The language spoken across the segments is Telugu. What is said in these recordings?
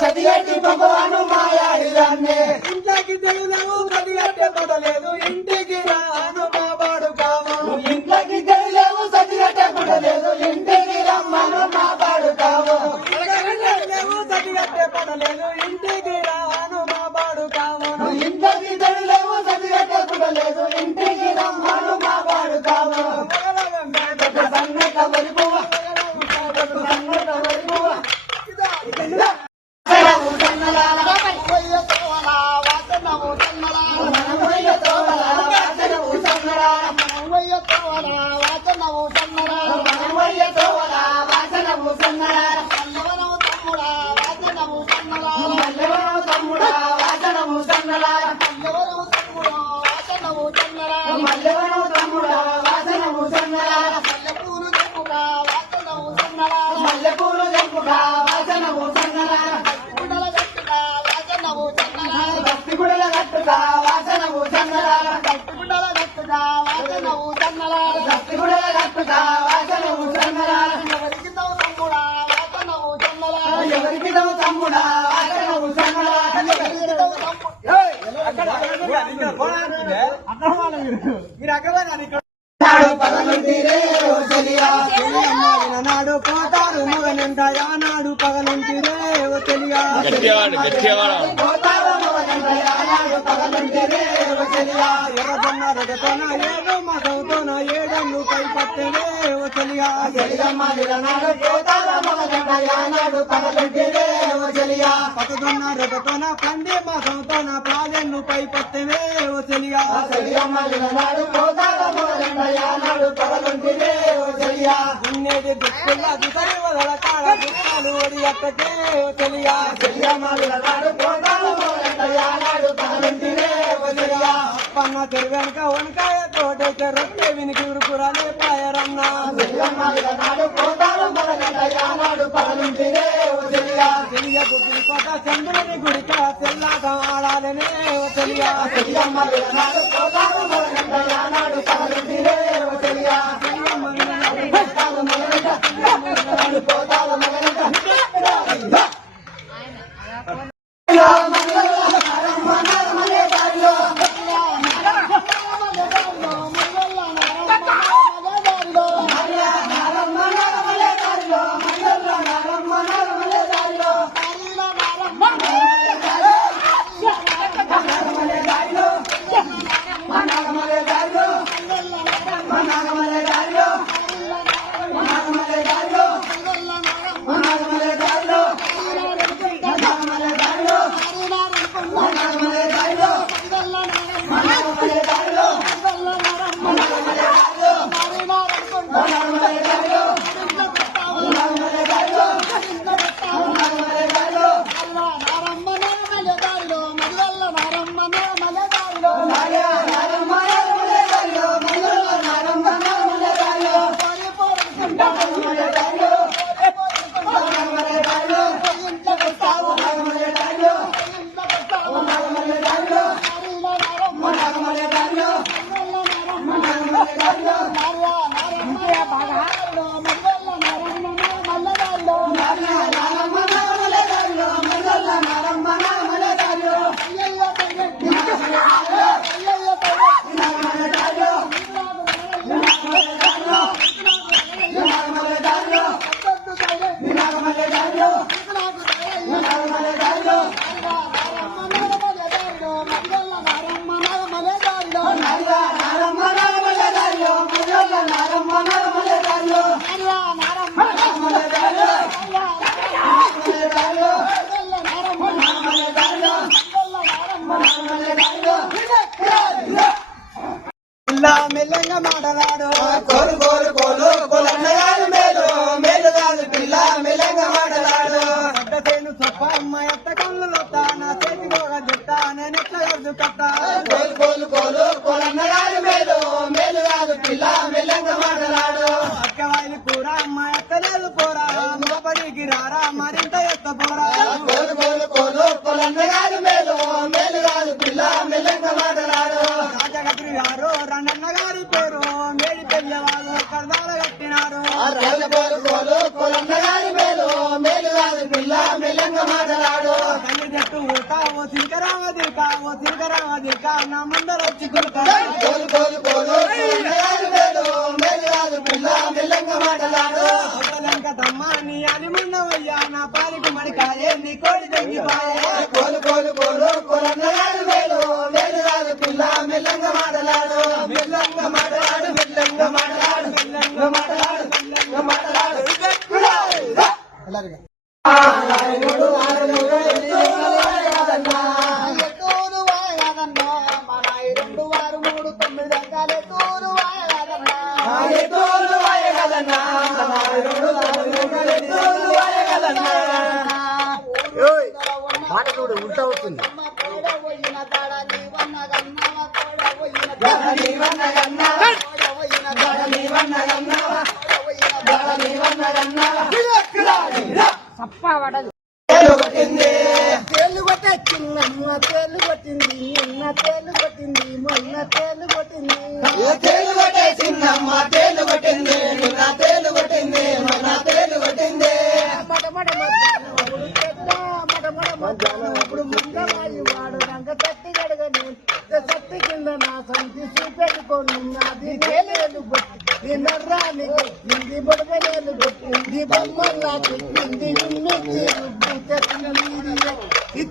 సతిగట్టి భగవాను మాయాడిదాన్ని ఇంట్లోకి తెలియలేవు గదిగట్టే పడలేదు ఇంటికి రాను మా బాడు కాము. ఇంట్లోకి తెలియలేవు సతిగట్టే పడలేదు ఇంటికి రమ్మను మా పాడుతావు తెలియలేవు గదిగట్టే పడలేదు నాడు పోతారు మగనంట యానాడు పగలంటిరే ఓ తెలియా గట్టివాడు. గట్టివాడు. పోతావో మొగలంట యానాడు పగలుంటిరే చెలియా ఎర్రబొన్న రగతోన ఏదో మగవుతోన ఏడన్ను పై పట్టెనే ఓ తెలియా చెలియమ్మ నాడు పోతావో మొగలంట యానాడు పగలుంటిరే ఓ చెలియా పక్కదున్న రగతోన పండి మగవుతోన పాలెన్ను పై పట్టెనే ఓ తెలియా చెలియమ్మ నాడు పోతావో మొగలంట యానాడు పగలుంటిరే ఓ చెలియా ఉన్నేది దుక్కుల దుసరి వదల కాడ దుఃఖాలు ఒడి అట్టకే ఓ తెలియా చెలియమ్మ నాడు పన్న తెరువెనక వంకాయ తోటైతే రొట్టె వినికి ఉరుకురాలే పాయరన్న తెలియ బుద్ధి చంద్రుని గుడిక తెల్లాట ఆడాలనే తెలియా మాటలాడు. కోలు కోలు కోలు కోలన్నగారు మేలు. మేలు కాదు పిల్ల మెలంగా మాటలాడు. పెద్ద చొప్ప అమ్మ ఎత్త నా నేను ఎట్లా కోలు కోలు కోలు కోలన్నగారు మేలు. మేలు కాదు పిల్ల మెల్లగా మాటలాడు. అక్కవాయిలు కూర అమ్మ ఎత్తలేదు పోరా లోపలికి రారా మరింత ఎత్త పోరా. కోలు కోలు కోలు కోలన్నగారు మేలు. తిరగరా అది కానా ముందర వచ్చి కొడుతారా మాట చూడు ఉంటా వస్తుంది తప్ప పడదు తేలు కొట్టింది తేలు కొట్టే చిన్న తేలు కొట్టింది నిన్న తేలు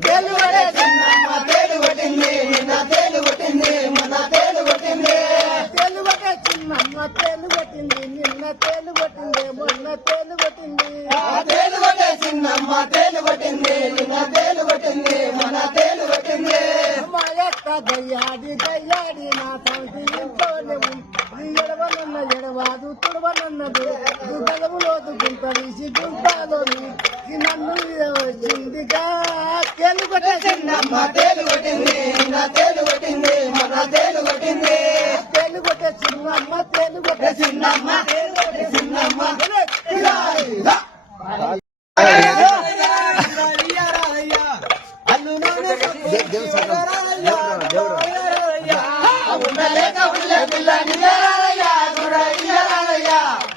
తెలుగుడే చిన్నమ్మ తెలుగుటింది నిన్న తెలుగుటింది దయ్యాడి దయ్యాడి నా తండ్రి ఇంట్లోనే ఉంది ఎడవనన్న ఎడవాదు తుడవనన్నది దుగలములోదు గుంప వీసి గుంపాలోని నన్ను వచ్చిందిగా తేలు కొట్టేసిందమ్మ తేలు కొట్టింది నా తేలు కొట్టింది.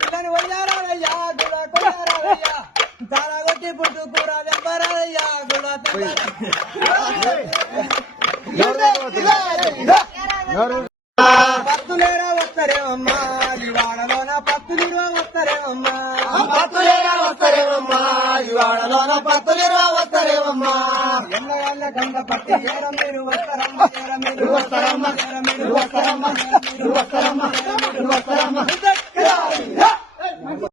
పిల్లని వదిలారయ్యా గుడా కొయ్యారయ్యా తారా పత్తులిరా వస్తారేమమ్మా? పత్తులేరా వస్తారేమమ్మా? ఇవాళలోన పత్తులిరా వస్తారేమమ్మా? ఎల్ల ఎల్ల గండ పట్టి ఏడ